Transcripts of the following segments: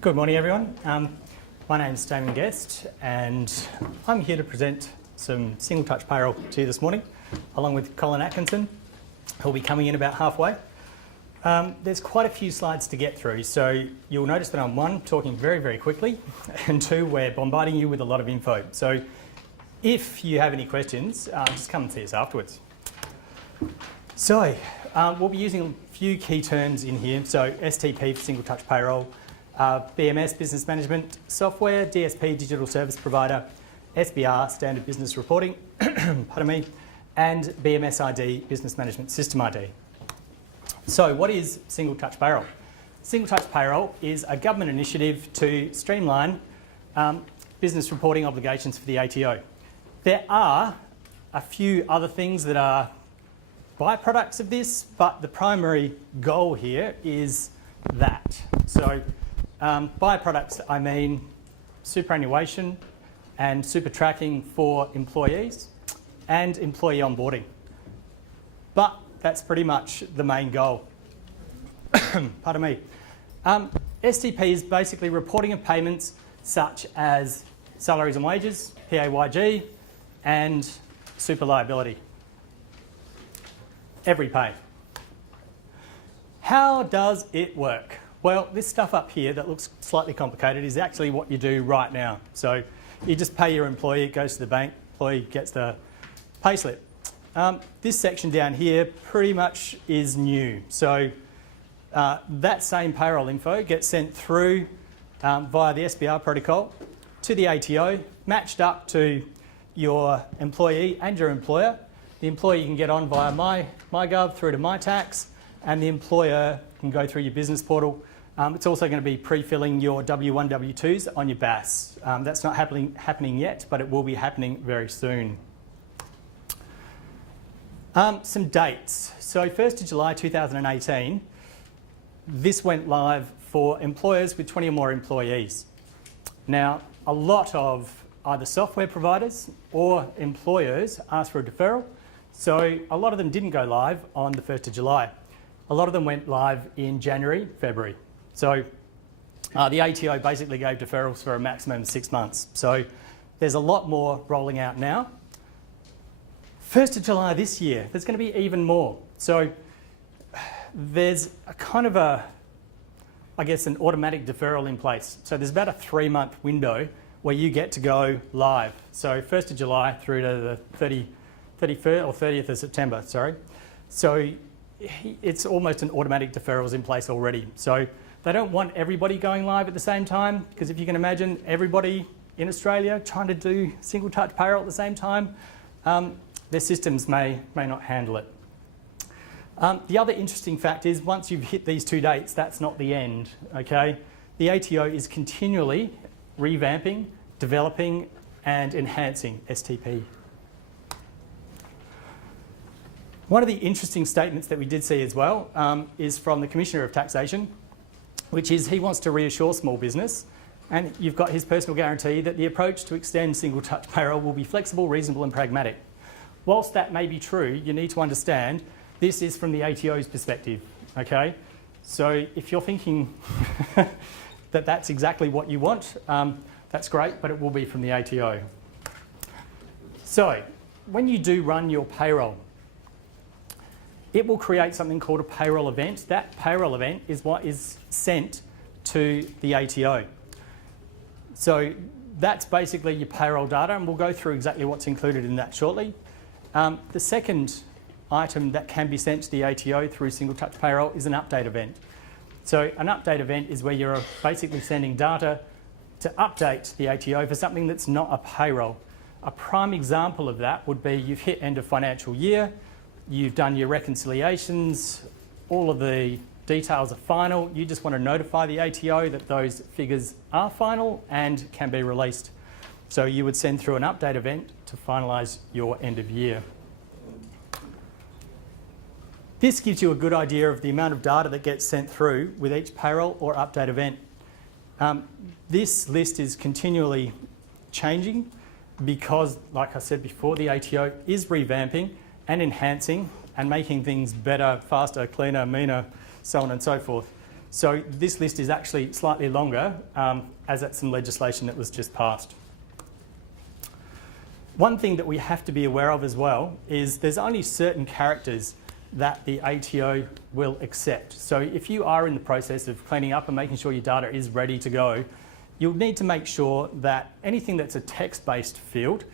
Good morning, everyone. My name is Damon Guest, and I'm here to present some single touch payroll to you this morning, along with Colin Atkinson, who'll be coming in about halfway. There's quite a few slides to get through, so you'll notice that I'm one, talking very, very quickly, and two, we're bombarding you with a lot of info. So if you have any questions, just come and see us afterwards. So we'll be using a few key terms in here. So STP for single touch payroll, BMS, business management software, DSP, digital service provider, SBR, standard business reporting, pardon me, and BMS ID, business management system ID. So what is single touch payroll? Single touch payroll is a government initiative to streamline business reporting obligations for the ATO. There are a few other things that are byproducts of this, but the primary goal here is that. So byproducts, I mean superannuation and super tracking for employees and employee onboarding. But that's pretty much the main goal. Pardon me. STP is basically reporting of payments such as salaries and wages, PAYG, and super liability. Every pay. How does it work? Well, this stuff up here that looks slightly complicated is actually what you do right now. So you just pay your employee, it goes to the bank, employee gets the payslip. This section down here pretty much is new. So that same payroll info gets sent through via the SBR protocol to the ATO, matched up to your employee and your employer. The employee can get on via MyGov through to MyTax, and the employer can go through your business portal. It's also going to be pre-filling your W1, W2s on your BAS. That's not happening yet, but it will be happening very soon. Some dates. So 1st of July 2018, this went live for employers with 20 or more employees. Now, a lot of either software providers or employers asked for a deferral. So a lot of them didn't go live on the 1st of July. A lot of them went live in January, February. So the ATO basically gave deferrals for a maximum of 6 months. So there's a lot more rolling out now. 1st of July this year, there's going to be even more. So there's a kind of an automatic deferral in place. So there's about a 3-month window where you get to go live. So 1st of July through to the 31st or 30th of September, sorry. So it's almost an automatic deferrals in place already. So they don't want everybody going live at the same time, because if you can imagine everybody in Australia trying to do single touch payroll at the same time, their systems may not handle it. The other interesting fact is once you've hit these 2 dates, that's not the end, okay? The ATO is continually revamping, developing and enhancing STP. One of the interesting statements that we did see as well is from the Commissioner of Taxation, which is he wants to reassure small business, and you've got his personal guarantee that the approach to extend single touch payroll will be flexible, reasonable and pragmatic. Whilst that may be true, you need to understand this is from the ATO's perspective, okay? So if you're thinking that that's exactly what you want, that's great, but it will be from the ATO. So when you do run your payroll, it will create something called a payroll event. That payroll event is what is sent to the ATO. So that's basically your payroll data, and we'll go through exactly what's included in that shortly. The second item that can be sent to the ATO through single touch payroll is an update event. So an update event is where you're basically sending data to update the ATO for something that's not a payroll. A prime example of that would be you've hit end of financial year, you've done your reconciliations, all of the details are final, you just want to notify the ATO that those figures are final and can be released. So you would send through an update event to finalise your end of year. This gives you a good idea of the amount of data that gets sent through with each payroll or update event. This list is continually changing because, like I said before, the ATO is revamping and enhancing and making things better, faster, cleaner, meaner, so on and so forth. So this list is actually slightly longer, as that's some legislation that was just passed. One thing that we have to be aware of as well is there's only certain characters that the ATO will accept. So if you are in the process of cleaning up and making sure your data is ready to go, you'll need to make sure that anything that's a text-based field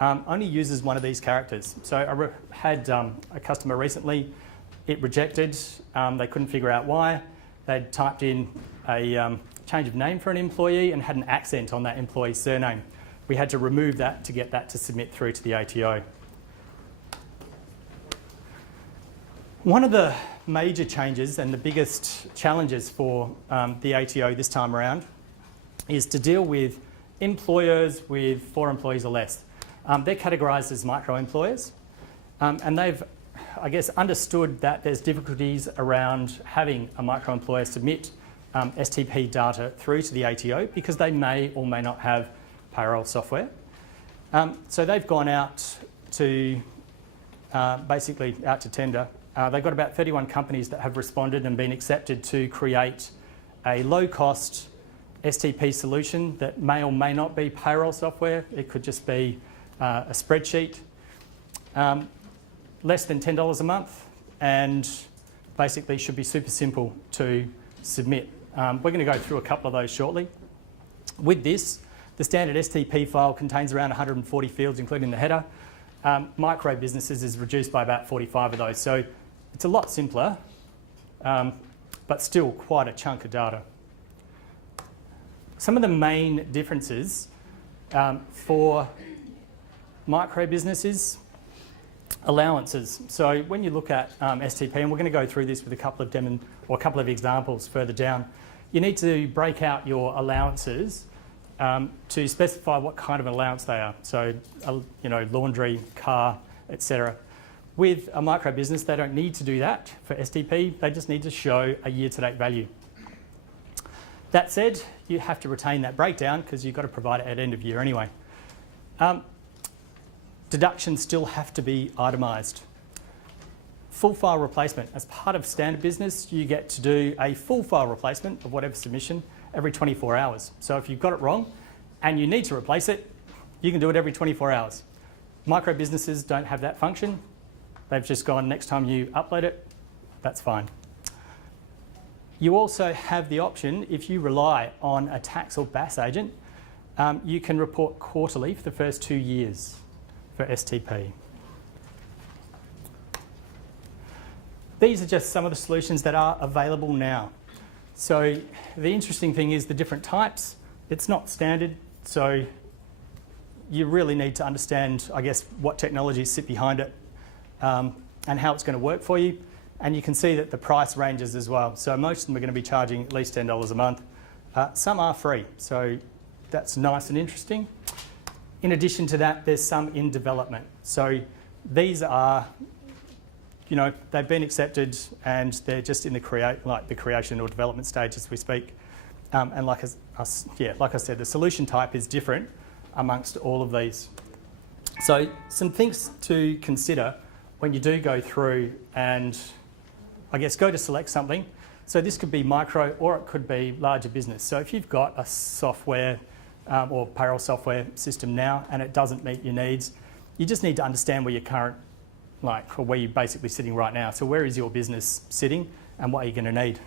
only uses one of these characters. So I had a customer recently, it rejected, they couldn't figure out why. They'd typed in a change of name for an employee and had an accent on that employee's surname. We had to remove that to get that to submit through to the ATO. One of the major changes and the biggest challenges for the ATO this time around is to deal with employers with 4 employees or less. They're categorised as micro-employers, and they've, I guess, understood that there's difficulties around having a micro-employer submit STP data through to the ATO because they may or may not have payroll software. So they've gone out to, basically out to tender. They've got about 31 companies that have responded and been accepted to create a low-cost STP solution that may or may not be payroll software. It could just be a spreadsheet. Less than $10 a month, and basically should be super simple to submit. We're going to go through a couple of those shortly. With this, the standard STP file contains around 140 fields, including the header. Micro businesses is reduced by about 45 of those, so it's a lot simpler, but still quite a chunk of data. Some of the main differences for micro businesses: allowances. So when you look at STP, and we're going to go through this with a couple of examples further down, you need to break out your allowances to specify what kind of allowance they are. So, laundry, car, etc. With a micro business, they don't need to do that for STP. They just need to show a year-to-date value. That said, you have to retain that breakdown because you've got to provide it at end of year anyway. Deductions still have to be itemised. Full file replacement. As part of standard business, you get to do a full file replacement of whatever submission every 24 hours. So if you've got it wrong and you need to replace it, you can do it every 24 hours. Micro businesses don't have that function. They've just gone, next time you upload it, that's fine. You also have the option, if you rely on a tax or BAS agent, you can report quarterly for the first 2 years for STP. These are just some of the solutions that are available now. So the interesting thing is the different types. It's not standard, so you really need to understand, I guess, what technologies sit behind it and how it's going to work for you. And you can see that the price ranges as well. So most of them are going to be charging at least $10 a month. Some are free, so that's nice and interesting. In addition to that, there's some in development. So these are, they've been accepted and they're just in the creation or development stage as we speak. And like I said, the solution type is different amongst all of these. So some things to consider when you do go through and, I guess, go to select something. So this could be micro or it could be larger business. So if you've got a software or payroll software system now and it doesn't meet your needs, you just need to understand where your current, or where you're basically sitting right now. So where is your business sitting and what are you going to need?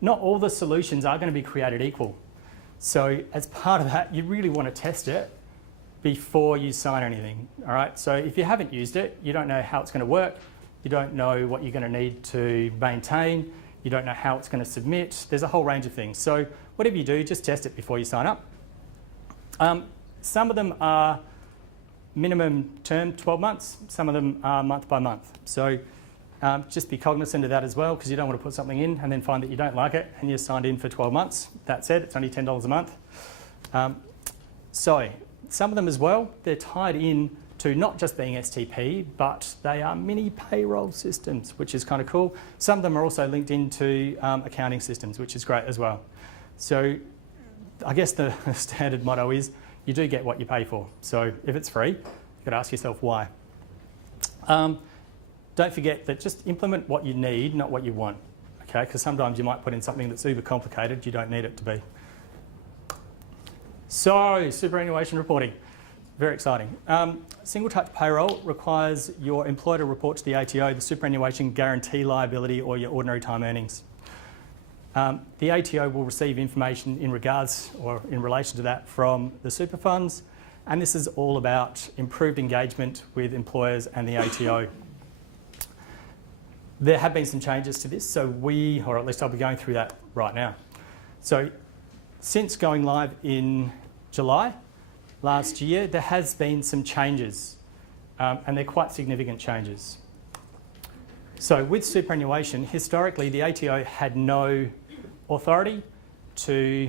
Not all the solutions are going to be created equal. So as part of that, you really want to test it before you sign anything, all right? So if you haven't used it, you don't know how it's going to work, you don't know what you're going to need to maintain, you don't know how it's going to submit, there's a whole range of things. So whatever you do, just test it before you sign up. Some of them are minimum term 12 months, some of them are month by month. So just be cognizant of that as well, because you don't want to put something in and then find that you don't like it and you're signed in for 12 months. That said, it's only $10 a month. So some of them as well, they're tied in to not just being STP, but they are mini payroll systems, which is kind of cool. Some of them are also linked into accounting systems, which is great as well. So I guess the standard motto is you do get what you pay for. So if it's free, you've got to ask yourself why. Don't forget that just implement what you need, not what you want. okay? Because sometimes you might put in something that's uber complicated, you don't need it to be. So, superannuation reporting, very exciting. Single touch payroll requires your employer to report to the ATO the superannuation guarantee liability or your ordinary time earnings. The ATO will receive information in regards or in relation to that from the super funds, and this is all about improved engagement with employers and the ATO. There have been some changes to this, so or at least I'll be going through that right now. So since going live in July last year, there has been some changes, and they're quite significant changes. So with superannuation, historically the ATO had no authority to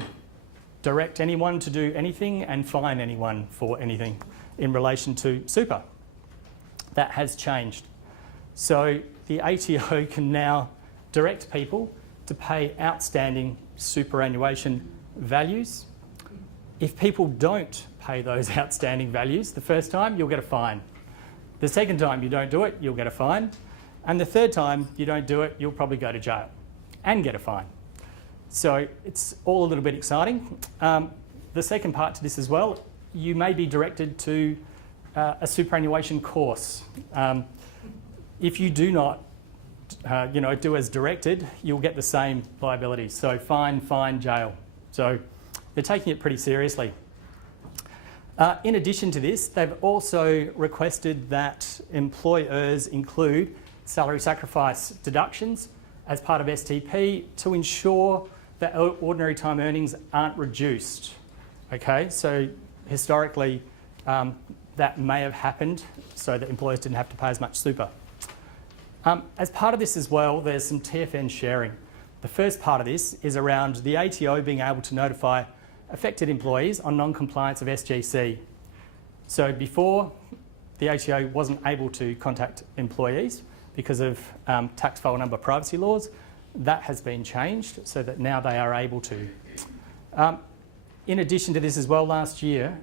direct anyone to do anything and fine anyone for anything in relation to super. That has changed. So the ATO can now direct people to pay outstanding superannuation values. If people don't pay those outstanding values the first time, you'll get a fine. The second time you don't do it, you'll get a fine. And the third time you don't do it, you'll probably go to jail and get a fine. So it's all a little bit exciting. The second part to this as well, you may be directed to a superannuation course. If you do not do as directed, you'll get the same liability. So fine, jail. So they're taking it pretty seriously. In addition to this, they've also requested that employers include salary sacrifice deductions as part of STP to ensure that ordinary time earnings aren't reduced. Okay, so historically that may have happened so that employers didn't have to pay as much super. As part of this as well, there's some TFN sharing. The first part of this is around the ATO being able to notify affected employees on non-compliance of SGC. So before, the ATO wasn't able to contact employees because of tax file number privacy laws. That has been changed so that now they are able to. In addition to this as well, last year,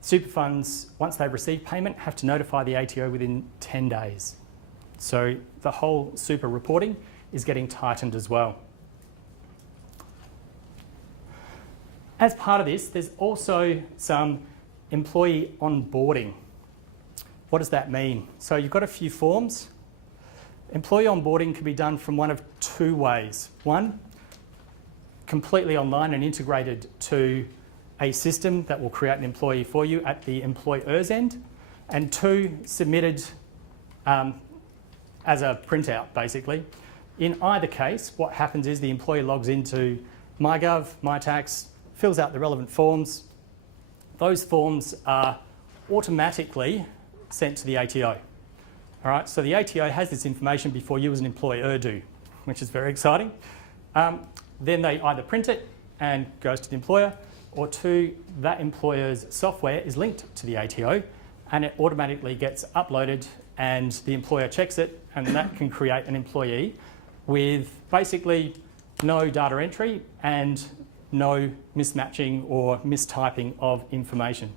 super funds, once they've received payment, have to notify the ATO within 10 days. So the whole super reporting is getting tightened as well. As part of this, there's also some employee onboarding. What does that mean? So you've got a few forms. Employee onboarding can be done from one of two ways. One, completely online and integrated to a system that will create an employee for you at the employer's end. And two, submitted as a printout, basically. In either case, what happens is the employee logs into MyGov, MyTax, fills out the relevant forms. Those forms are automatically sent to the ATO. All right, so the ATO has this information before you as an employer do, which is very exciting. Then they either print it and goes to the employer, or two, that employer's software is linked to the ATO and it automatically gets uploaded and the employer checks it, and that can create an employee with basically no data entry and no mismatching or mistyping of information.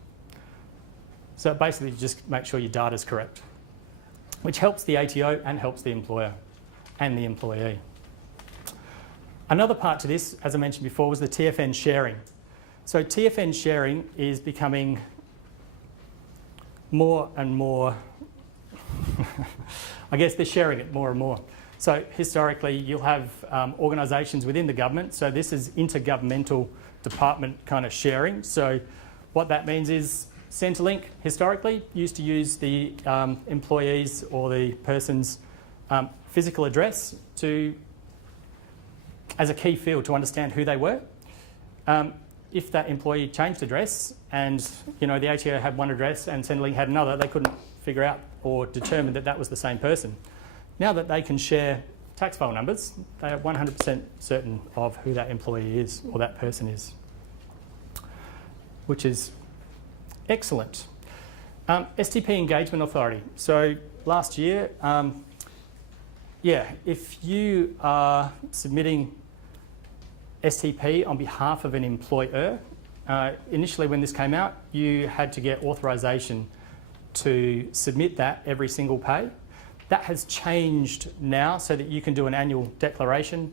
So basically just make sure your data is correct, which helps the ATO and helps the employer and the employee. Another part to this, as I mentioned before, was the TFN sharing. So TFN sharing is becoming more and more, I guess they're sharing it more and more. So historically, you'll have organisations within the government. So this is intergovernmental department kind of sharing. So what that means is Centrelink historically used to use the employees or the person's physical address as a key field to understand who they were. If that employee changed address and the ATO had one address and Centrelink had another, they couldn't figure out or determine that that was the same person. Now that they can share tax file numbers, they are 100% certain of who that employee is or that person is, which is excellent. STP Engagement Authority. So last year, if you are submitting STP on behalf of an employer, initially when this came out, you had to get authorisation to submit that every single pay. That has changed now so that you can do an annual declaration.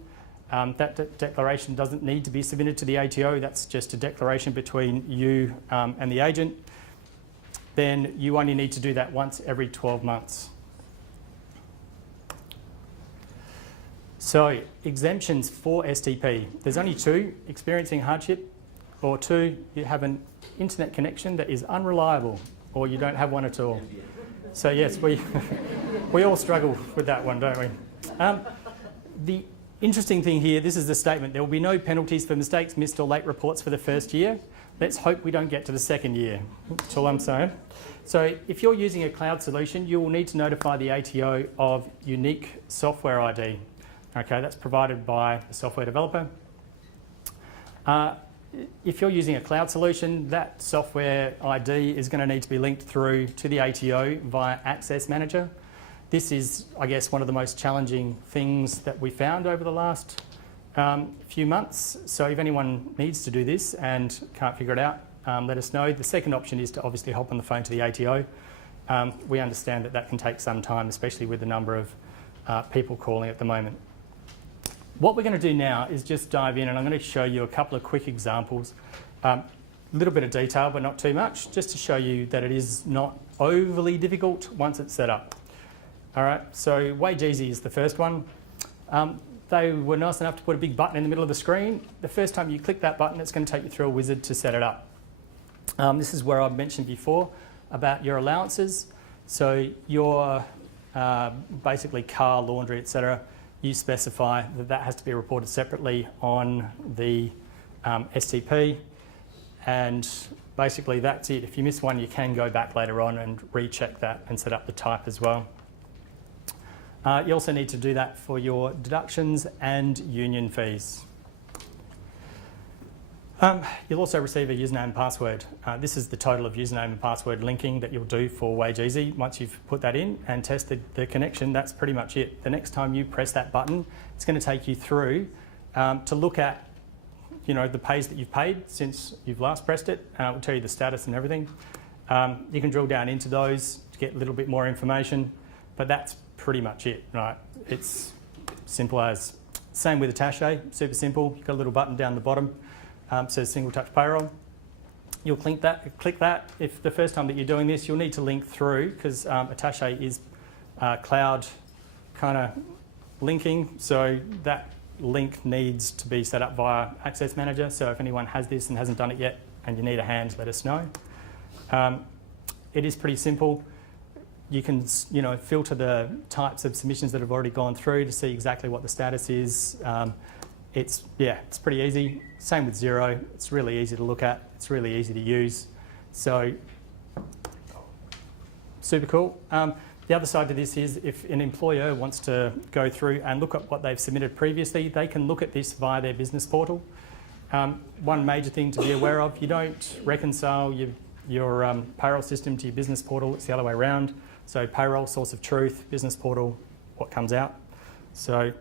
That declaration doesn't need to be submitted to the ATO. That's just a declaration between you and the agent. Then you only need to do that once every 12 months. So exemptions for STP. There's only two: experiencing hardship, or two, you have an internet connection that is unreliable, or you don't have one at all. So yes, we all struggle with that one, don't we? The interesting thing here, this is the statement: there will be no penalties for mistakes, missed or late reports for the first year. Let's hope we don't get to the second year. That's all I'm saying. So if you're using a cloud solution, you will need to notify the ATO of unique software ID. Okay, that's provided by the software developer. If you're using a cloud solution, that software ID is going to need to be linked through to the ATO via Access Manager. This is, I guess, one of the most challenging things that we found over the last few months. So if anyone needs to do this and can't figure it out, let us know. The second option is to obviously hop on the phone to the ATO. We understand that that can take some time, especially with the number of people calling at the moment. What we're going to do now is just dive in, and I'm going to show you a couple of quick examples. A little bit of detail, but not too much, just to show you that it is not overly difficult once it's set up. All right, so WageEasy is the first one. They were nice enough to put a big button in the middle of the screen. The first time you click that button, it's going to take you through a wizard to set it up. This is where I've mentioned before about your allowances. So your basically car, laundry, etc. You specify that that has to be reported separately on the STP, and basically that's it. If you miss one, you can go back later on and recheck that and set up the type as well. You also need to do that for your deductions and union fees. You'll also receive a username and password. This is the total of username and password linking that you'll do for WageEasy. Once you've put that in and tested the connection, that's pretty much it. The next time you press that button, it's going to take you through to look at, you know, the pays that you've paid since you've last pressed it. It will tell you the status and everything. You can drill down into those to get a little bit more information, but that's pretty much it, right? It's simple as. Same with attaché, super simple. You've got a little button down the bottom. Says single touch payroll. You'll click that. If the first time that you're doing this, you'll need to link through, because attaché is cloud kind of linking, so that link needs to be set up via Access Manager. So if anyone has this and hasn't done it yet and you need a hand, let us know. It is pretty simple. You can, you know, filter the types of submissions that have already gone through to see exactly what the status is. It's pretty easy. Same with Xero. It's really easy to look at. It's really easy to use. So, super cool. The other side to this is if an employer wants to go through and look at what they've submitted previously, they can look at this via their business portal. One major thing to be aware of, you don't reconcile your payroll system to your business portal. It's the other way around. So payroll, source of truth, business portal, what comes out. So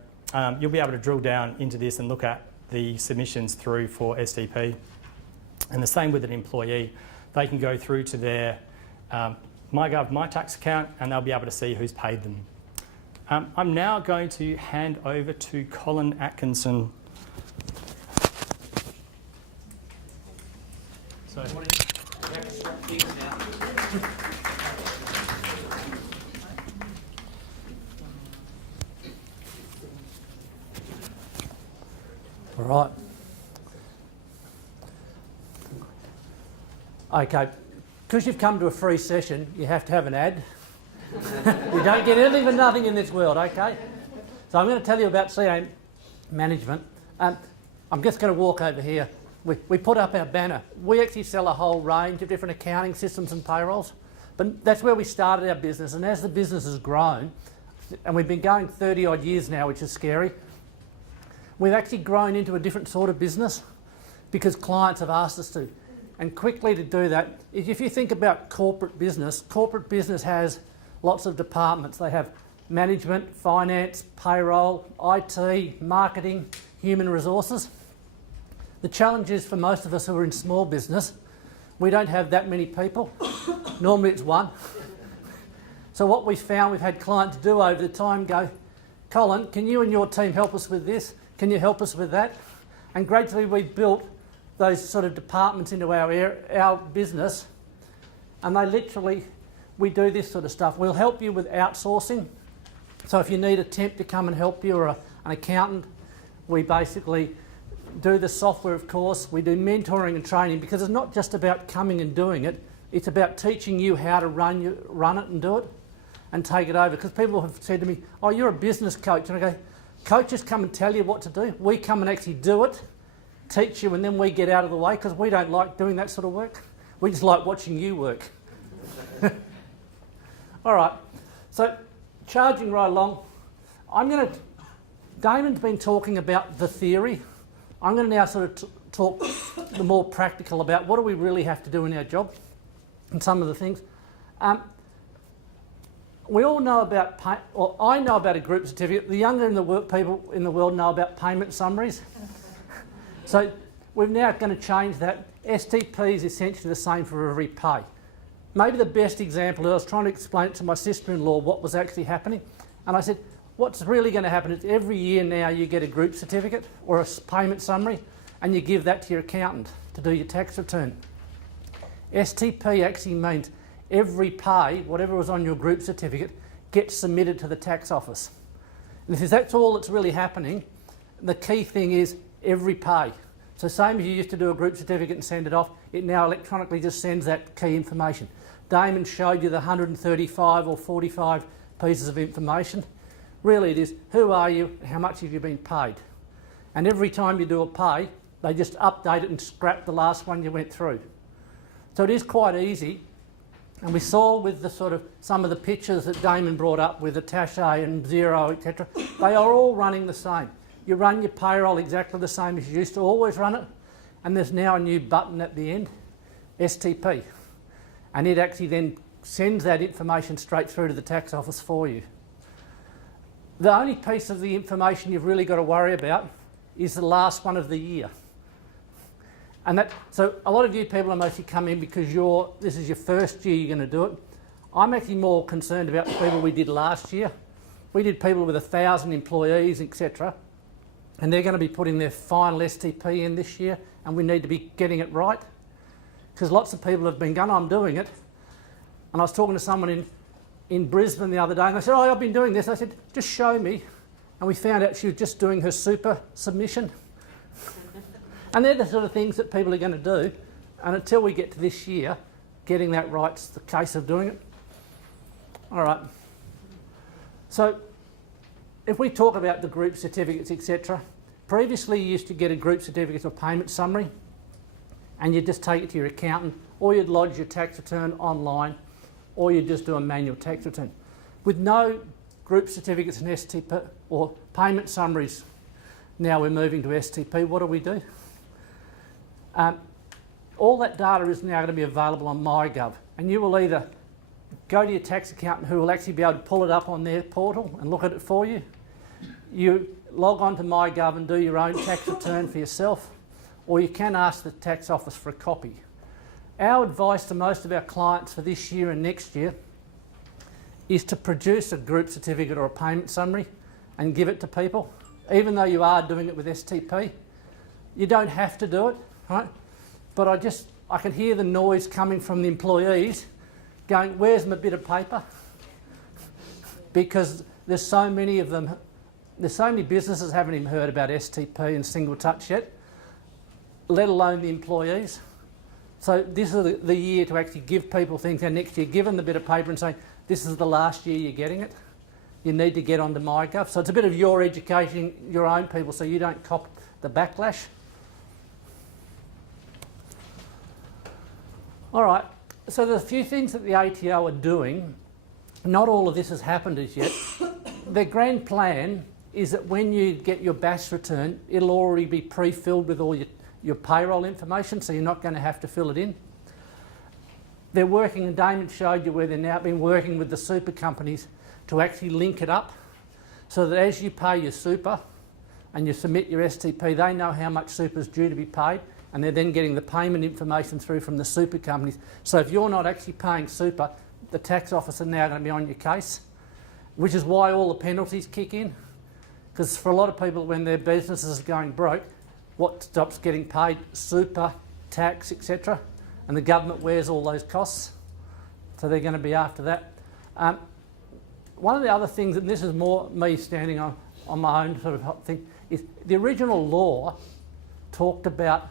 you'll be able to drill down into this and look at the submissions through for STP. And the same with an employee. They can go through to their MyGov My Tax account and they'll be able to see who's paid them. I'm now going to hand over to Colin Atkinson. So, all right. Okay, because you've come to a free session, you have to have an ad. You don't get anything for nothing in this world, okay? So I'm going to tell you about CA management. I'm just going to walk over here. We put up our banner. We actually sell a whole range of different accounting systems and payrolls, but that's where we started our business. And as the business has grown, and we've been going 30 odd years now, which is scary, we've actually grown into a different sort of business because clients have asked us to. And quickly to do that, if you think about corporate business has lots of departments. They have management, finance, payroll, IT, marketing, human resources. The challenge is for most of us who are in small business, we don't have that many people. Normally it's one. So what we found we've had clients do over the time go, Colin, can you and your team help us with this? Can you help us with that? And gradually we built those sort of departments into our business, and we do this sort of stuff. We'll help you with outsourcing. So if you need a temp to come and help you, or an accountant, we basically do the software, of course. We do mentoring and training, because it's not just about coming and doing it. It's about teaching you how to run it and do it and take it over. Because people have said to me, oh, you're a business coach. And I go, coaches come and tell you what to do. We come and actually do it, teach you, and then we get out of the way, because we don't like doing that sort of work. We just like watching you work. All right, so charging right along, Damon's been talking about the theory. I'm going to now sort of talk the more practical about what do we really have to do in our job and some of the things. We all know about, I know about a group certificate. The younger people in the world know about payment summaries. So we're now going to change that. STP is essentially the same for every pay. Maybe the best example is I was trying to explain it to my sister-in-law what was actually happening. And I said, what's really going to happen is every year now you get a group certificate or a payment summary, and you give that to your accountant to do your tax return. STP actually means every pay, whatever was on your group certificate, gets submitted to the tax office. And if that's all that's really happening, the key thing is every pay. So same as you used to do a group certificate and send it off, it now electronically just sends that key information. Damon showed you the 135 or 45 pieces of information. Really it is, who are you, how much have you been paid? And every time you do a pay, they just update it and scrap the last one you went through. So it is quite easy. And we saw with the sort of some of the pictures that Damon brought up with Attache and Xero, etc., they are all running the same. You run your payroll exactly the same as you used to always run it, and there's now a new button at the end, STP. And it actually then sends that information straight through to the tax office for you. The only piece of the information you've really got to worry about is the last one of the year. And so a lot of you people are mostly come in because this is your first year you're going to do it. I'm actually more concerned about the people we did last year. We did people with 1,000 employees, etc. And they're going to be putting their final STP in this year, and we need to be getting it right. Because lots of people have been going, I'm doing it. And I was talking to someone in Brisbane the other day, and they said, oh, I've been doing this. And I said, just show me. And we found out she was just doing her super submission. And they're the sort of things that people are going to do. And until we get to this year, getting that right's the case of doing it. All right. So if we talk about the group certificates, etc., previously you used to get a group certificate or payment summary, and you'd just take it to your accountant, or you'd lodge your tax return online, or you'd just do a manual tax return. With no group certificates and STP or payment summaries, now we're moving to STP. What do? All that data is now going to be available on MyGov, and you will either go to your tax accountant, who will actually be able to pull it up on their portal and look at it for you. You log on to MyGov and do your own tax return for yourself, or you can ask the tax office for a copy. Our advice to most of our clients for this year and next year is to produce a group certificate or a payment summary and give it to people. Even though you are doing it with STP, you don't have to do it, right? But I can hear the noise coming from the employees going, where's my bit of paper? Because there's so many of them, there's so many businesses haven't even heard about STP and single touch yet, let alone the employees. So this is the year to actually give people things, and next year give them the bit of paper and say, this is the last year you're getting it. You need to get onto MyGov. So it's a bit of your education, your own people, so you don't cop the backlash. All right, so there's a few things that the ATO are doing. Not all of this has happened as yet. Their grand plan is that when you get your BAS return, it'll already be pre-filled with all your payroll information, so you're not going to have to fill it in. They're working, and Damon showed you where they've now been working with the super companies to actually link it up so that as you pay your super and you submit your STP, they know how much super is due to be paid, and they're then getting the payment information through from the super companies. So if you're not actually paying super, the tax office are now going to be on your case, which is why all the penalties kick in. Because for a lot of people, when their business is going broke, what stops getting paid? Super, tax, etc. And the government wears all those costs. So they're going to be after that. One of the other things, and this is more me standing on my own sort of thing, is the original law talked about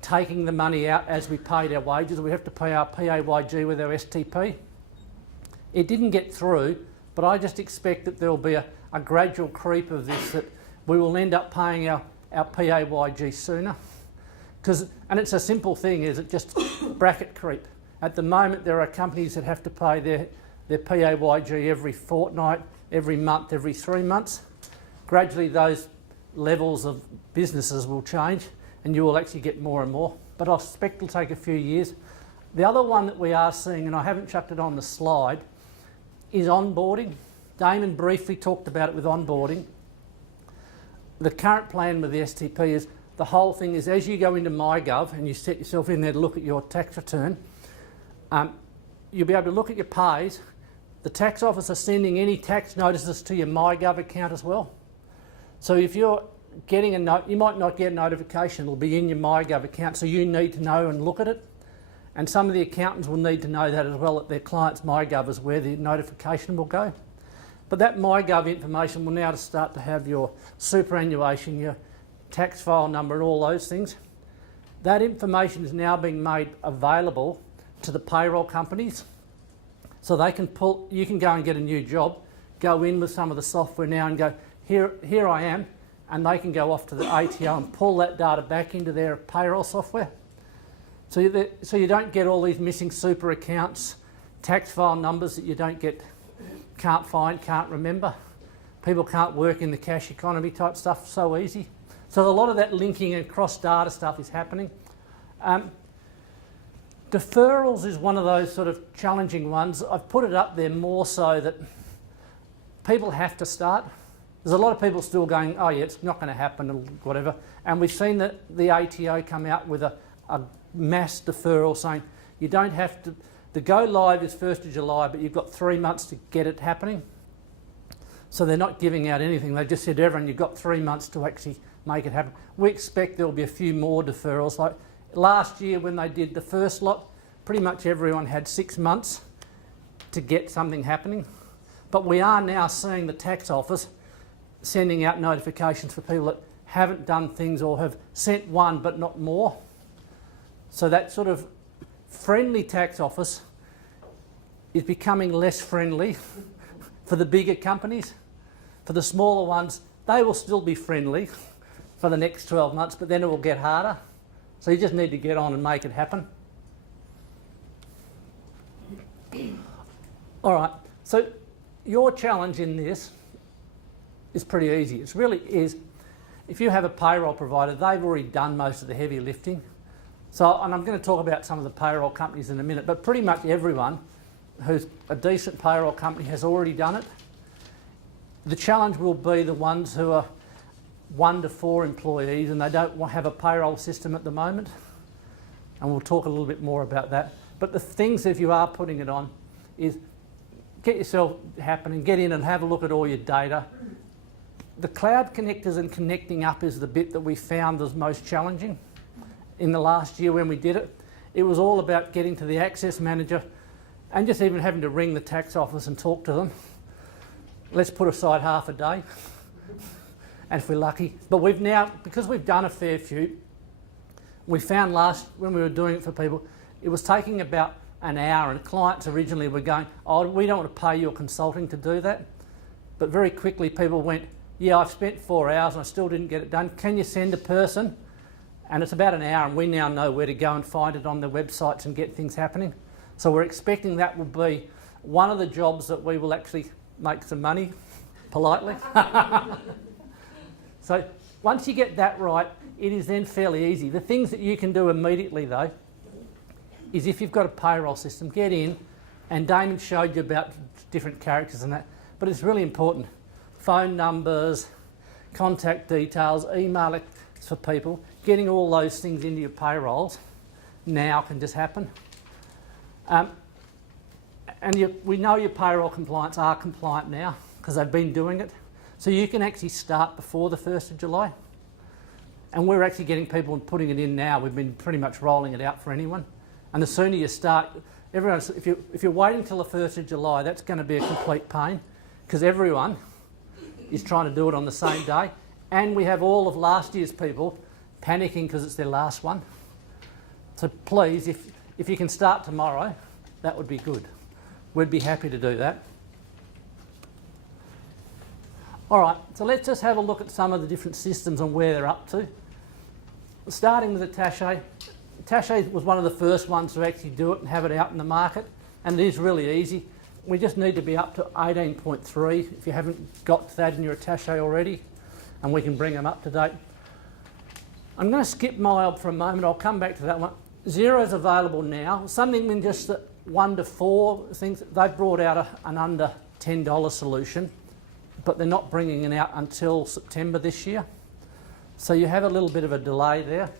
taking the money out as we paid our wages. We have to pay our PAYG with our STP. It didn't get through, but I just expect that there will be a gradual creep of this, that we will end up paying our PAYG sooner. And it's a simple thing, is it just bracket creep. At the moment, there are companies that have to pay their PAYG every fortnight, every month, every 3 months. Gradually, those levels of businesses will change and you will actually get more and more. But I suspect it'll take a few years. The other one that we are seeing, and I haven't chucked it on the slide, is onboarding. Damon briefly talked about it with onboarding. The current plan with the STP is the whole thing is, as you go into MyGov and you set yourself in there to look at your tax return, you'll be able to look at your pays. The tax office is sending any tax notices to your MyGov account as well. So if you're getting a note, you might not get a notification, it'll be in your MyGov account, so you need to know and look at it. And some of the accountants will need to know that as well, that their client's MyGov is where the notification will go. But that MyGov information will now start to have your superannuation, your tax file number and all those things. That information is now being made available to the payroll companies. So they can you can go and get a new job, go in with some of the software now and go, here I am, and they can go off to the ATO and pull that data back into their payroll software. So you don't get all these missing super accounts, tax file numbers that you can't find, can't remember. People can't work in the cash economy type stuff so easy. So a lot of that linking and cross-data stuff is happening. Deferrals is one of those sort of challenging ones. I've put it up there more so that people have to start. There's a lot of people still going, oh yeah, it's not going to happen or whatever. And we've seen that the ATO come out with a mass deferral saying you don't have to, the go live is 1st of July, but you've got 3 months to get it happening. So they're not giving out anything. They just said to everyone, you've got 3 months to actually make it happen. We expect there'll be a few more deferrals. Like last year when they did the first lot, pretty much everyone had 6 months to get something happening. But we are now seeing the tax office sending out notifications for people that haven't done things or have sent one but not more. So that sort of friendly tax office is becoming less friendly for the bigger companies. For the smaller ones, they will still be friendly for the next 12 months, but then it will get harder. So you just need to get on and make it happen. All right, so your challenge in this is pretty easy. It really is, if you have a payroll provider, they've already done most of the heavy lifting. So, and I'm going to talk about some of the payroll companies in a minute, but pretty much everyone who's a decent payroll company has already done it. The challenge will be the ones who are 1 to 4 employees and they don't have a payroll system at the moment. And we'll talk a little bit more about that. But the things, if you are putting it on, is get yourself happening, get in and have a look at all your data. The cloud connectors and connecting up is the bit that we found was most challenging. In the last year when we did it, it was all about getting to the access manager and just even having to ring the tax office and talk to them. Let's put aside half a day, and if we're lucky. But we've now, because we've done a fair few, we found when we were doing it for people, it was taking about an hour, and clients originally were going, oh, we don't want to pay your consulting to do that. But very quickly people went, yeah, I've spent 4 hours and I still didn't get it done. Can you send a person? And it's about an hour, and we now know where to go and find it on the websites and get things happening. So we're expecting that will be one of the jobs that we will actually make some money, politely. So once you get that right, it is then fairly easy. The things that you can do immediately though, is if you've got a payroll system, get in, and Damon showed you about different characters and that, but it's really important. Phone numbers, contact details, email it for people, getting all those things into your payrolls now can just happen. And we know your payroll compliance are compliant now because they've been doing it. So you can actually start before the 1st of July. And we're actually getting people and putting it in now. We've been pretty much rolling it out for anyone. And the sooner you start, if you're waiting till the 1st of July, that's going to be a complete pain because everyone is trying to do it on the same day. And we have all of last year's people panicking because it's their last one. So please, if you can start tomorrow, that would be good. We'd be happy to do that. All right, so let's just have a look at some of the different systems and where they're up to. Starting with Attaché. Attaché was one of the first ones to actually do it and have it out in the market, and it is really easy. We just need to be up to 18.3 if you haven't got that in your Attaché already, and we can bring them up to date. I'm going to skip MyOb for a moment. I'll come back to that one. Xero is available now. Something in just the 1 to 4 things. They've brought out an under $10 solution, but they're not bringing it out until September this year. So you have a little bit of a delay there.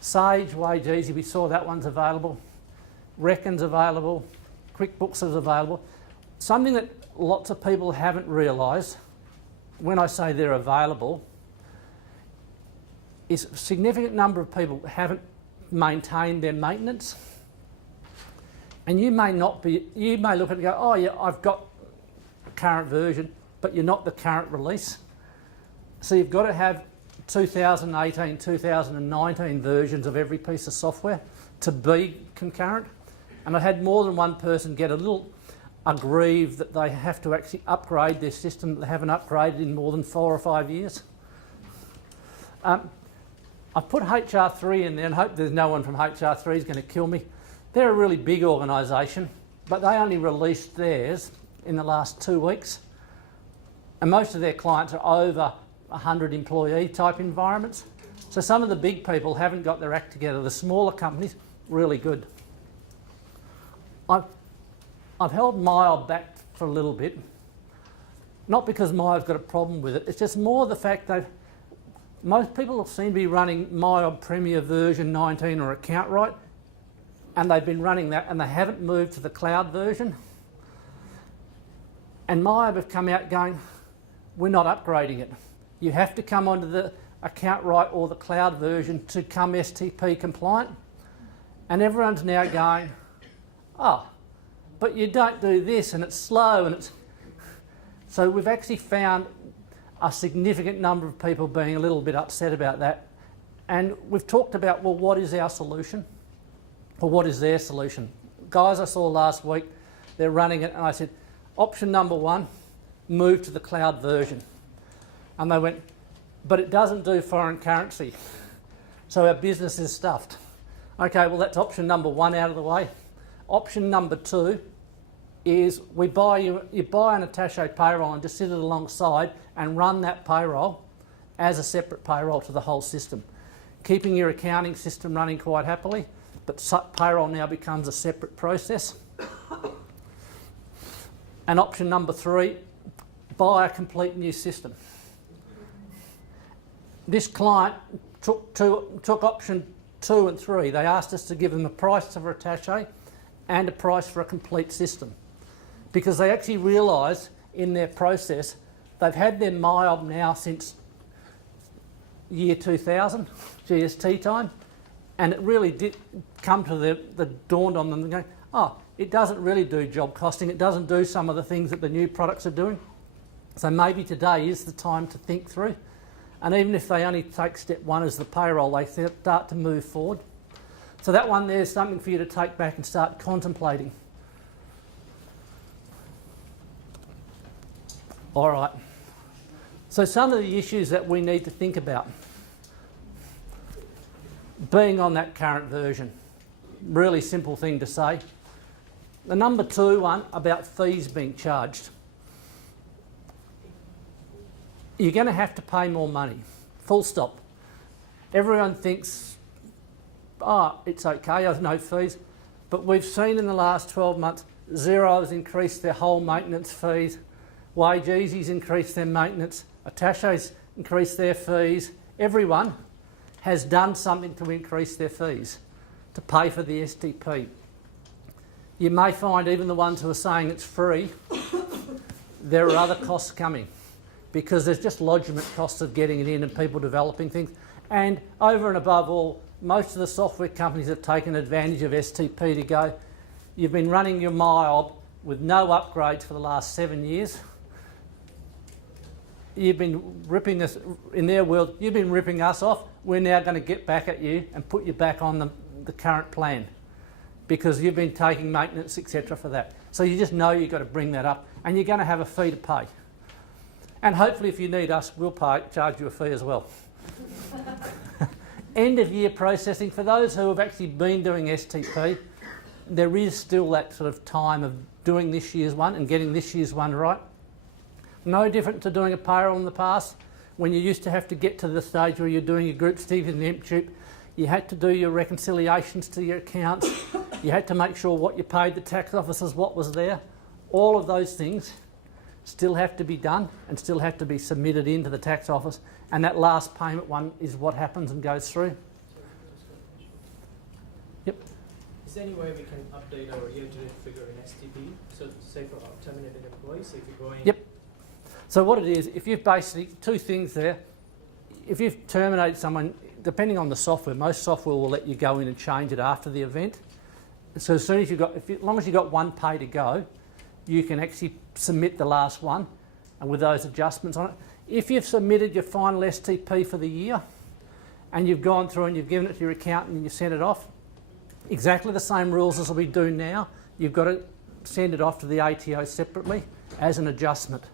Sage, Wage Easy, we saw that one's available. Reckon's available. QuickBooks is available. Something that lots of people haven't realised, when I say they're available, is a significant number of people haven't maintained their maintenance. And you may look at it and go, oh yeah, I've got a current version, but you're not the current release. So you've got to have 2018, 2019 versions of every piece of software to be concurrent. And I had more than one person get a little aggrieved that they have to actually upgrade their system that they haven't upgraded in more than 4 or 5 years. I've put HR3 in there and hope there's no one from HR3 is going to kill me. They're a really big organisation, but they only released theirs in the last 2 weeks. And most of their clients are over 100 employee type environments. So some of the big people haven't got their act together. The smaller companies, really good. I've held MyOb back for a little bit. Not because MyOb's got a problem with it, it's just more the fact that most people seem to be running MyOb Premier version 19 or Account Right, and they've been running that and they haven't moved to the cloud version. And MyOb have come out going, we're not upgrading it. You have to come onto the Account Right or the cloud version to come STP compliant. And everyone's now going, oh, but you don't do this and it's slow and it's... So we've actually found a significant number of people being a little bit upset about that. And we've talked about, well, what is our solution? Or what is their solution? Guys I saw last week, they're running it and I said, option number 1, move to the cloud version. And they went, but it doesn't do foreign currency. So our business is stuffed. Okay, well that's option number 1 out of the way. Option number 2 is you buy an Attaché payroll and just sit it alongside and run that payroll as a separate payroll to the whole system. Keeping your accounting system running quite happily, but payroll now becomes a separate process. And option number 3, buy a complete new system. This client took option 2 and 3. They asked us to give them a price for Attaché and a price for a complete system, because they actually realised in their process they've had their MyOb now since year 2000, GST time, and it really did come to the dawned on them going, oh, it doesn't really do job costing, it doesn't do some of the things that the new products are doing. So maybe today is the time to think through. And even if they only take step 1 as the payroll, they start to move forward. So that one there's something for you to take back and start contemplating. All right. So some of the issues that we need to think about. Being on that current version. Really simple thing to say. The number 2 one about fees being charged. You're going to have to pay more money. Full stop. Everyone thinks, oh, it's okay, there's no fees. But we've seen in the last 12 months, Xero has increased their whole maintenance fees. Wage Easy's increased their maintenance. Attaché's increased their fees. Everyone has done something to increase their fees, to pay for the STP. You may find even the ones who are saying it's free, there are other costs coming because there's just lodgement costs of getting it in and people developing things. And over and above all, most of the software companies have taken advantage of STP to go, you've been running your MyOb with no upgrades for the last 7 years. You've been ripping us, in their world, you've been ripping us off. We're now going to get back at you and put you back on the current plan because you've been taking maintenance, etc. for that. So you just know you've got to bring that up and you're going to have a fee to pay. And hopefully if you need us, we'll charge you a fee as well. End of year processing, for those who have actually been doing STP, there is still that sort of time of doing this year's one and getting this year's one right. No different to doing a payroll in the past. When you used to have to get to the stage where you're doing your group certificate and MTUP, you had to do your reconciliations to your accounts. You had to make sure what you paid the tax officers, what was there. All of those things still have to be done and still have to be submitted into the tax office. And that last payment one is what happens and goes through. Yep. Is there any way we can update our year-to-date figure in STP? So say for our terminated employees, if you're going... Yep. So what it is, if you've basically, two things there. If you've terminated someone, depending on the software, most software will let you go in and change it after the event. So as soon as as long as you've got one pay to go, you can actually submit the last one and with those adjustments on it. If you've submitted your final STP for the year and you've gone through and you've given it to your accountant and you sent it off, exactly the same rules as we do now, you've got to send it off to the ATO separately as an adjustment.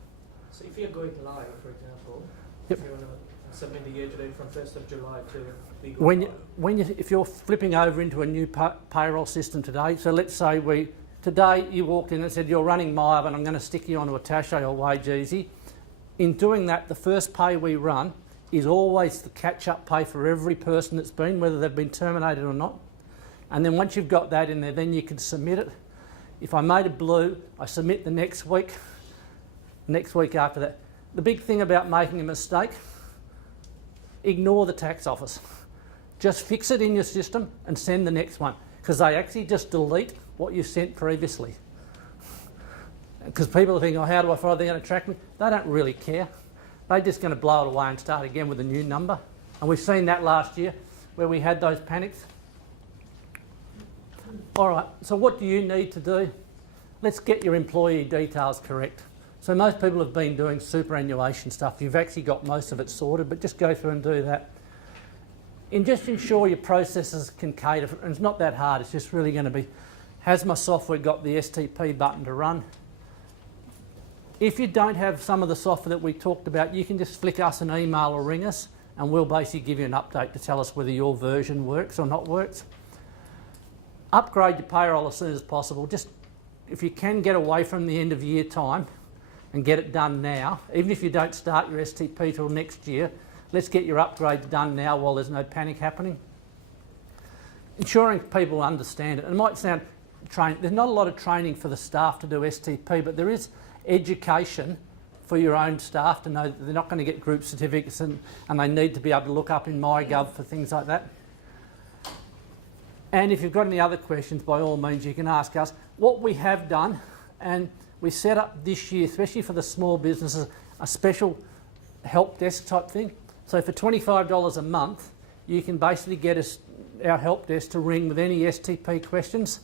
So if you're going live, for example, Yep. if you want to submit the year-to-date from 1st of July to be going live. If you're flipping over into a new payroll system today, so let's say today you walked in and said you're running MyOb and I'm going to stick you onto a Tache or Wage Easy. In doing that, the first pay we run is always the catch-up pay for every person that's been, whether they've been terminated or not. And then once you've got that in there, then you can submit it. If I made a blue, I submit the next week after that. The big thing about making a mistake, ignore the tax office. Just fix it in your system and send the next one because they actually just delete what you sent previously. Because people are thinking, oh, how do I find they're going to track me? They don't really care. They're just going to blow it away and start again with a new number. And we've seen that last year where we had those panics. All right, so what do you need to do? Let's get your employee details correct. So most people have been doing superannuation stuff. You've actually got most of it sorted, but just go through and do that. And just ensure your processes can cater for, and it's not that hard, it's just really going to be, has my software got the STP button to run? If you don't have some of the software that we talked about, you can just flick us an email or ring us and we'll basically give you an update to tell us whether your version works or not works. Upgrade your payroll as soon as possible. Just if you can get away from the end of year time and get it done now, even if you don't start your STP till next year, let's get your upgrades done now while there's no panic happening. Ensuring people understand it. And it might sound there's not a lot of training for the staff to do STP, but there is education for your own staff to know that they're not going to get group certificates and they need to be able to look up in MyGov for things like that. And if you've got any other questions, by all means, you can ask us. What we have done, and we set up this year, especially for the small businesses, a special help desk type thing. So for $25 a month, you can basically get our help desk to ring with any STP questions.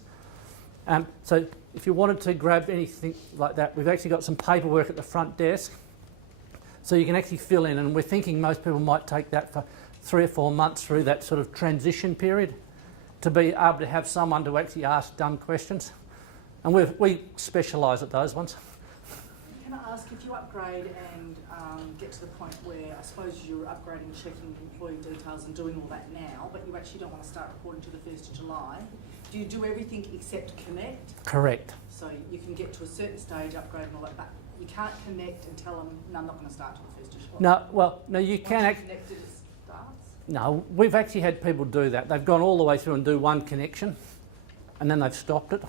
So if you wanted to grab anything like that, we've actually got some paperwork at the front desk so you can actually fill in, and we're thinking most people might take that for 3 or 4 months through that sort of transition period to be able to have someone to actually ask dumb questions. And we specialise at those ones. Can I ask, if you upgrade and get to the point where I suppose you're upgrading, checking employee details and doing all that now, but you actually don't want to start reporting to the 1st of July, do you do everything except connect? Correct. So you can get to a certain stage, upgrade and all that, but you can't connect and tell them, no, I'm not going to start till the 1st of July. No, you can Once you've connected, it starts? No, we've actually had people do that. They've gone all the way through and do one connection and then they've stopped it.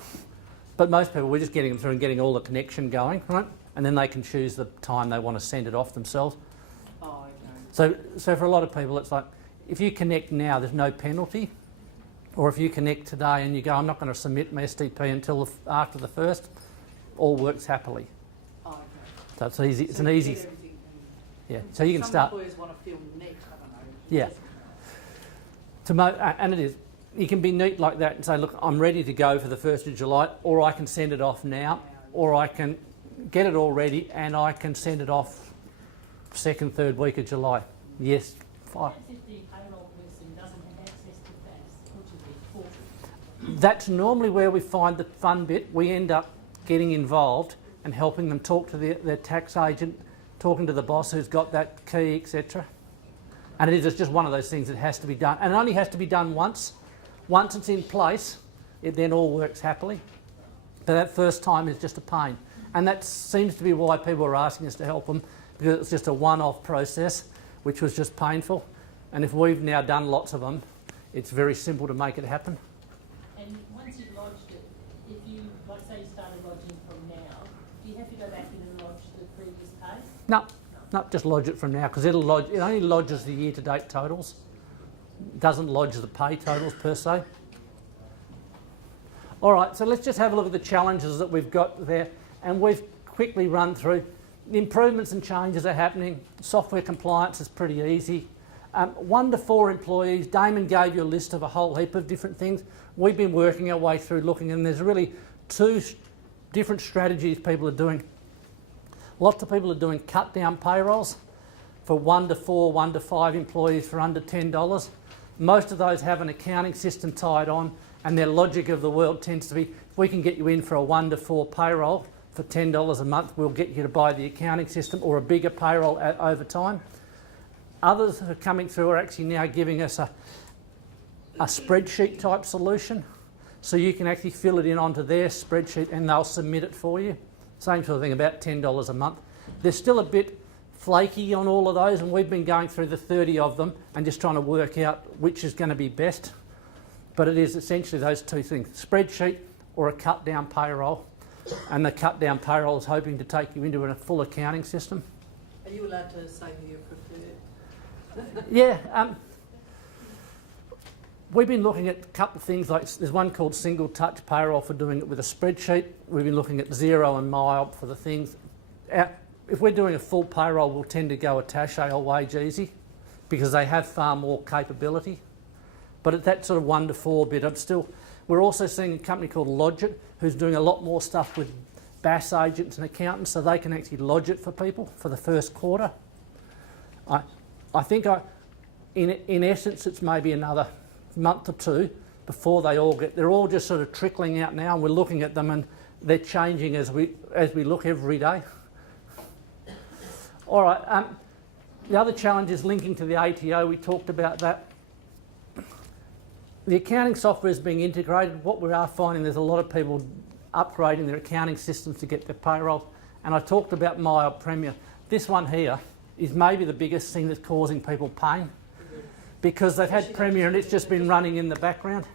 But most people, we're just getting them through and getting all the connection going, right? And then they can choose the time they want to send it off themselves. Oh, okay. So for a lot of people, it's like, if you connect now, there's no penalty. or if you connect today and you go, I'm not going to submit my STP until after the 1st, all works happily. Oh, okay. So it's easy. It's So an you easy. get everything Yeah. So you can some start. employers want to feel neat, I don't know. Yeah. And it is. You can be neat like that and say, look, I'm ready to go for the 1st of July, or I can send it off now, or I can get it all ready and I can send it off 2nd, 3rd week of July. Yes. That's if the payroll person doesn't have access to fax, which is important. That's normally where we find the fun bit. We end up getting involved and helping them talk to their tax agent, talking to the boss who's got that key, etc. And it is just one of those things that has to be done. And it only has to be done once. Once it's in place, it then all works happily. But that first time is just a pain. And that seems to be why people are asking us to help them, because it's just a one-off process, which was just painful. And if we've now done lots of them, it's very simple to make it happen. And once you've lodged it, if you, like say you started lodging from now, do you have to go back in and lodge the previous pay? No, just lodge it from now, because it only lodges the year-to-date totals. It doesn't lodge the pay totals per se. All right, so let's just have a look at the challenges that we've got there, and we've quickly run through. The improvements and changes are happening. Software compliance is pretty easy. 1 to 4 employees. Damon gave you a list of a whole heap of different things. We've been working our way through looking, and there's really 2 different strategies people are doing. Lots of people are doing cut-down payrolls for 1 to 4, 1 to 5 employees for under $10. Most of those have an accounting system tied on, and their logic of the world tends to be, if we can get you in for a 1 to 4 payroll for $10 a month, we'll get you to buy the accounting system or a bigger payroll over time. Others who are coming through are actually now giving us a spreadsheet type solution, so you can actually fill it in onto their spreadsheet and they'll submit it for you. Same sort of thing, about $10 a month. They're still a bit flaky on all of those, and we've been going through the 30 of them and just trying to work out which is going to be best. But it is essentially those 2 things, spreadsheet or a cut down payroll. And the cut down payroll is hoping to take you into a full accounting system. Are you allowed to say who you prefer? Yeah, we've been looking at a couple of things, like there's one called single touch payroll for doing it with a spreadsheet. We've been looking at Xero and MyOp for the things. If we're doing a full payroll, we'll tend to go Attaché or Wage Easy because they have far more capability. But at that sort of 1 to 4 bit, we're also seeing a company called Lodgit who's doing a lot more stuff with BAS agents and accountants, so they can actually lodge it for people for the first quarter. I think in essence it's maybe another month or 2 before they're all just sort of trickling out now, and we're looking at them and they're changing as we look every day. All right, the other challenge is linking to the ATO. We talked about that. The accounting software is being integrated. What we are finding, there's a lot of people upgrading their accounting systems to get their payroll. And I talked about MyOp Premier. This one here is maybe the biggest thing that's causing people pain, because they've had Premier and it's just been running in the background.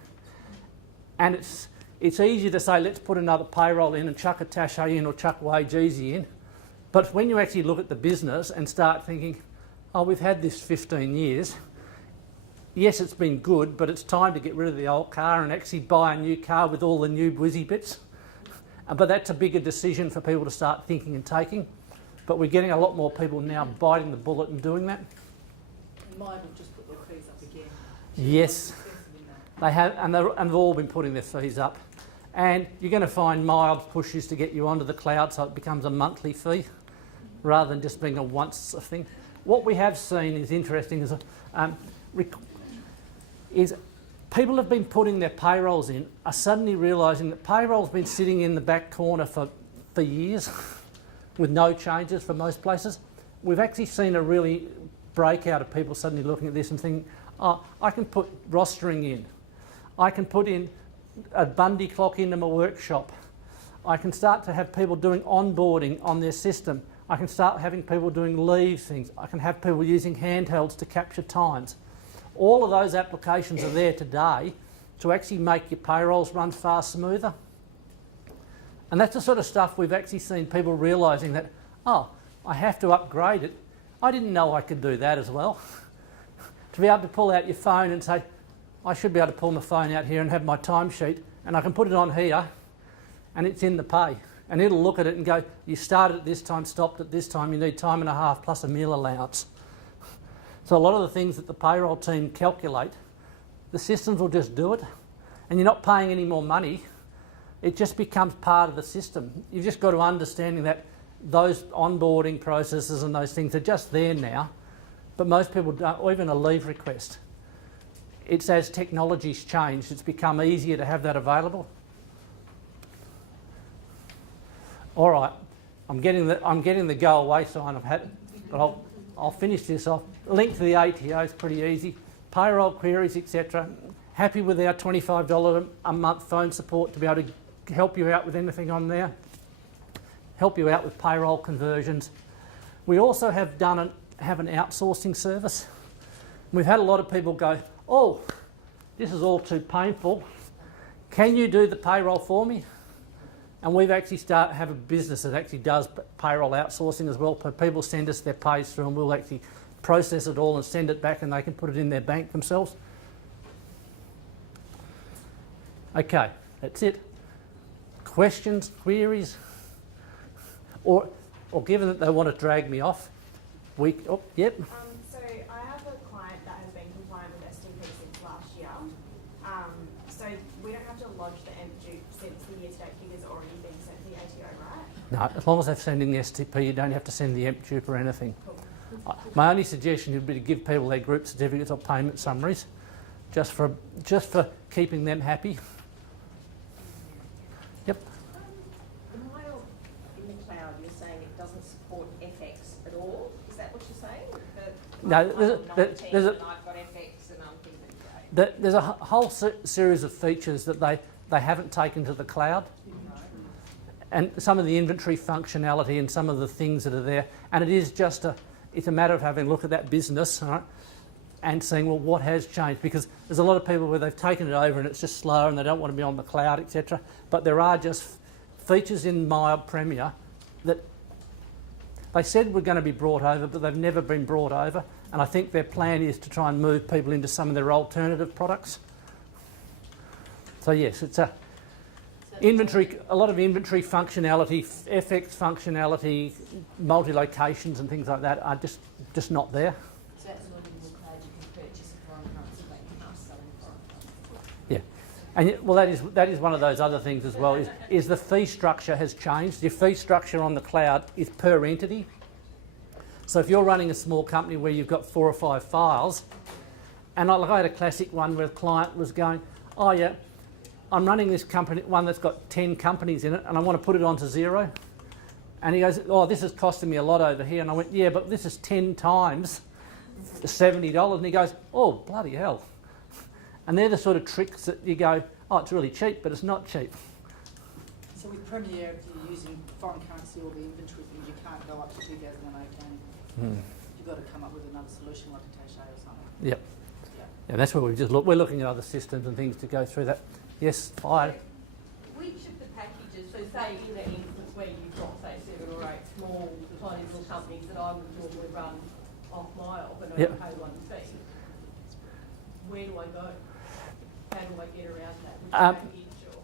And it's easy to say, let's put another payroll in and chuck Attaché in or chuck Wage Easy in. But when you actually look at the business and start thinking, oh, we've had this 15 years, yes, it's been good, but it's time to get rid of the old car and actually buy a new car with all the new whizzy bits. But that's a bigger decision for people to start thinking and taking. But we're getting a lot more people now biting the bullet and doing that. And mine have just put their fees up again. Yes, they have, and they've all been putting their fees up. And you're going to find mild pushes to get you onto the cloud, so it becomes a monthly fee rather than just being a once a thing. What we have seen is interesting is people have been putting their payrolls in, are suddenly realising that payroll's been sitting in the back corner for years with no changes for most places. We've actually seen a really breakout of people suddenly looking at this and thinking, oh, I can put rostering in. I can put in a Bundy clock into my workshop. I can start to have people doing onboarding on their system. I can start having people doing leave things. I can have people using handhelds to capture times. All of those applications are there today to actually make your payrolls run far smoother. And that's the sort of stuff we've actually seen people realising that, oh, I have to upgrade it. I didn't know I could do that as well. To be able to pull out your phone and say, I should be able to pull my phone out here and have my timesheet, and I can put it on here, and it's in the pay. And it'll look at it and go, you started at this time, stopped at this time, you need time and a half plus a meal allowance. So a lot of the things that the payroll team calculate, the systems will just do it, and you're not paying any more money. It just becomes part of the system. You've just got to understanding that those onboarding processes and those things are just there now, but most people don't, or even a leave request. It's as technology's changed, it's become easier to have that available. All right, I'm getting the go away sign I've had, but I'll finish this off. Link to the ATO is pretty easy. Payroll queries, etc. Happy with our $25 a month phone support to be able to help you out with anything on there. Help you out with payroll conversions. We also have an outsourcing service. We've had a lot of people go, oh, this is all too painful. Can you do the payroll for me? And we've actually have a business that actually does payroll outsourcing as well. People send us their pays through and we'll actually process it all and send it back and they can put it in their bank themselves. Okay, that's it. Questions, queries? Or given that they want to drag me off, yep. So I have a client that has been compliant with STP since last year. So we don't have to lodge the MDUP since the year-to-date figures already been sent to the ATO, right? No, as long as they've sent in the STP, you don't have to send the MDUP or anything. Cool. My only suggestion would be to give people their group certificates or payment summaries, just for keeping them happy. Yep. The mile in the cloud, you're saying it doesn't support FX at all? Is that what you're saying? No, there's a, and I've got FX and I'm thinking, there's a whole series of features that they haven't taken to the cloud. And some of the inventory functionality and some of the things that are there. And it is just it's a matter of having a look at that business, right, and seeing, well, what has changed? Because there's a lot of people where they've taken it over and it's just slower and they don't want to be on the cloud, etc. But there are just features in Mild Premier that they said were going to be brought over, but they've never been brought over. And I think their plan is to try and move people into some of their alternative products. So yes, it's a lot of inventory functionality, FX functionality, multi-locations and things like that are just not there. So that's not in the cloud, you can purchase a foreign currency, but you can't sell in foreign currency. Yeah, and well, that is one of those other things as well. Is the fee structure has changed. Your fee structure on the cloud is per entity. So if you're running a small company where you've got 4 or 5 files, and I had a classic one where a client was going, oh yeah, I'm running this company, one that's got 10 companies in it, and I want to put it onto Xero. And he goes, oh, this is costing me a lot over here. And I went, yeah, but this is 10 times $70. And he goes, oh, bloody hell. And they're the sort of tricks that you go, oh, it's really cheap, but it's not cheap. So with Premier, if you're using foreign currency or the inventory things, you can't go up to 2018. You've got to come up with another solution like a Taché or something. Yep. Yeah, that's where we're looking at other systems and things to go through that. Yes, fine. Which of the packages, so say in an instance where you've got, say, 7 or 8 small, tiny little companies that I would normally run off Mile, but I don't pay one fee, where do I go? How do I get around that? Which package or?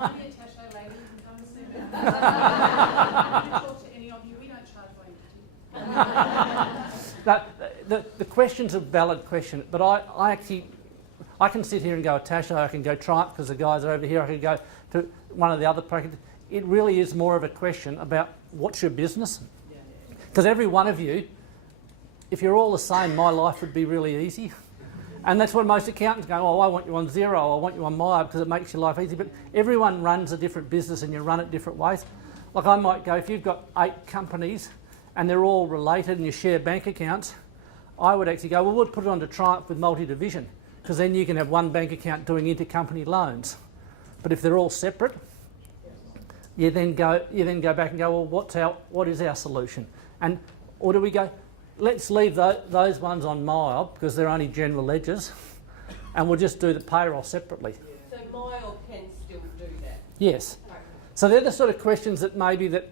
Might be a Taché lady, you can come and see me. I can talk to any of you, we don't charge by The question's a valid question, but I can sit here and go Taché, I can go Triumph because the guys are over here, I can go to one of the other packages. It really is more of a question about what's your business. Because every one of you, if you're all the same, my life would be really easy. And that's what most accountants go, oh, I want you on Xero, I want you on Maya because it makes your life easy. But everyone runs a different business and you run it different ways. Like I might go, if you've got 8 companies and they're all related and you share bank accounts, I would actually go, well, we'll put it onto Triumph with multi-division because then you can have one bank account doing intercompany loans. But if they're all separate, you then go back and go, well, what is our solution? Or do we go, let's leave those ones on Mile because they're only general ledgers and we'll just do the payroll separately. So Mile can still do that? Yes. Okay. So they're the sort of questions that maybe that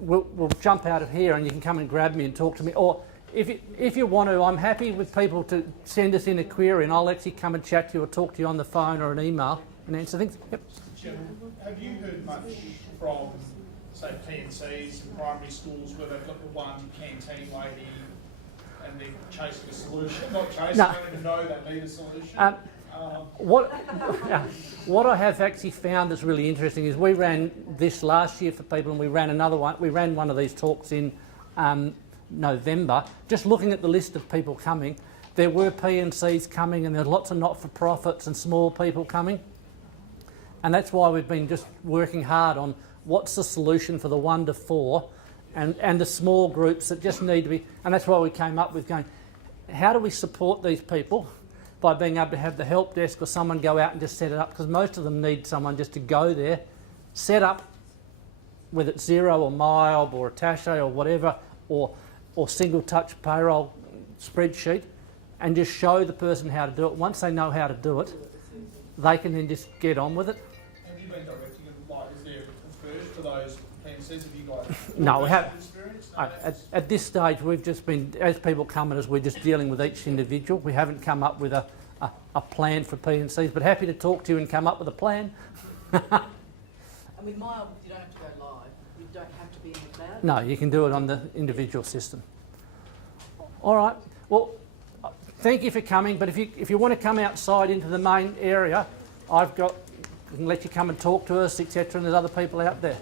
will jump out of here and you can come and grab me and talk to me. Or if you want to, I'm happy with people to send us in a query, and I'll actually come and chat to you or talk to you on the phone or an email and answer things. Yep. Jim, have you heard much from, say, P&Cs in primary schools where they've got the one canteen lady and they're chasing a solution? Not chasing, No. they don't even know they need a solution. What I have actually found that's really interesting is we ran this last year for people, and we ran another one. We ran one of these talks in November. Just looking at the list of people coming, there were P&Cs coming, and there's lots of not-for-profits and small people coming. And that's why we've been just working hard on what's the solution for the 1 to 4 and the small groups that just need to be. And that's why we came up with going, how do we support these people? By being able to have the help desk or someone go out and just set it up, because most of them need someone just to go there, set up, whether it's Xero or MyOb or Attaché or whatever, or single touch payroll spreadsheet, and just show the person how to do it. Once they know how to do it, they can then just get on with it. Have you been directing them, like, is there a first for those P&Cs? Have you got No, we haven't. experience? No, At this stage, we've just been, as people come at us, we're just dealing with each individual. We haven't come up with a plan for P&Cs, but happy to talk to you and come up with a plan. And with MyOb, you don't have to go live. You don't have to be in the cloud. No, you can do it on the individual system. All right. Well, thank you for coming. But if you want to come outside into the main area, I can let you come and talk to us, etc. And there's other people out there.